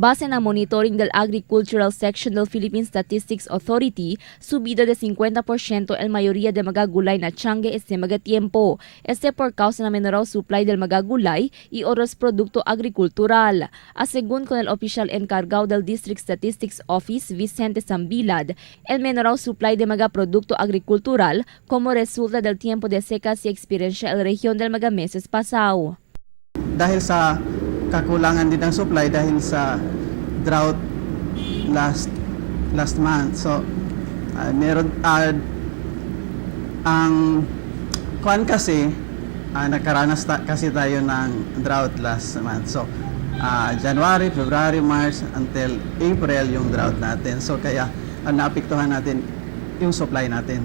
Base na monitoring del Agricultural Section del Philippine Statistics Authority, subido de 50% el mayoría de mga gulay na tiangge este mga tiempo, este por causa na menor supply del mga gulay y otros producto agricultural. Según con el oficial encargado del District Statistics Office, Vicente Sambilad, el menor supply de mga produkto agricultural como resulta del tiempo de seca si experiencia el región del mga meses pasado. Dahil sa kakulangan din ng supply dahil sa drought last month. So meron ang kuan kasi nakaranas kasi tayo ng drought last month. So January, February, March until April yung drought natin. So kaya naapektuhan natin yung supply natin.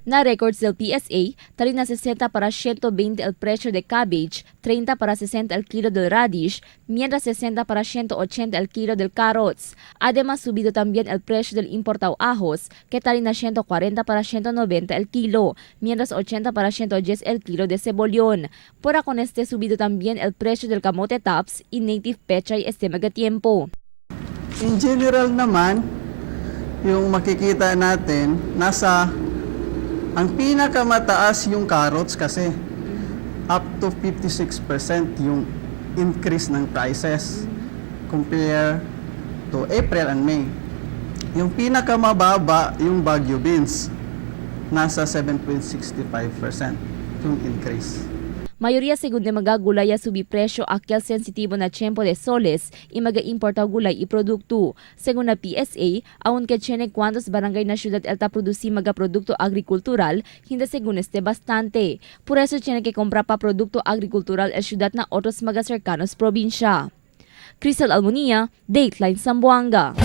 Na records del PSA, tali na 60 para 120 el precio de cabbage, 30 para 60 el kilo del radish, mientras 60 para 180 el kilo del carrots. Además, subido también el precio del importado ajos, que tali na 140 para 190 el kilo, mientras 80 para 110 el kilo de cebollón. Por con este subido también el precio del camote tops y native pechay este magatiempo. In general naman, yung makikita natin, ang pinakamataas yung carrots kasi up to 56% yung increase ng prices compare to April and May. Yung pinakamababa yung Baguio beans, nasa 7.65% yung increase. Mayoría según de mga gulay subi presyo aquel sensitibo na tiempo de soles y mag-importaw gulay y produkto. Según na PSA, aunque tiene cuantos barangay na syudad elta produci mga produkto agricultural, hindi según este bastante. Por eso tiene que comprar pa produkto agricultural el syudad na otros mga cercanos probinsya. Crisel Almunia, Dateline Zamboanga.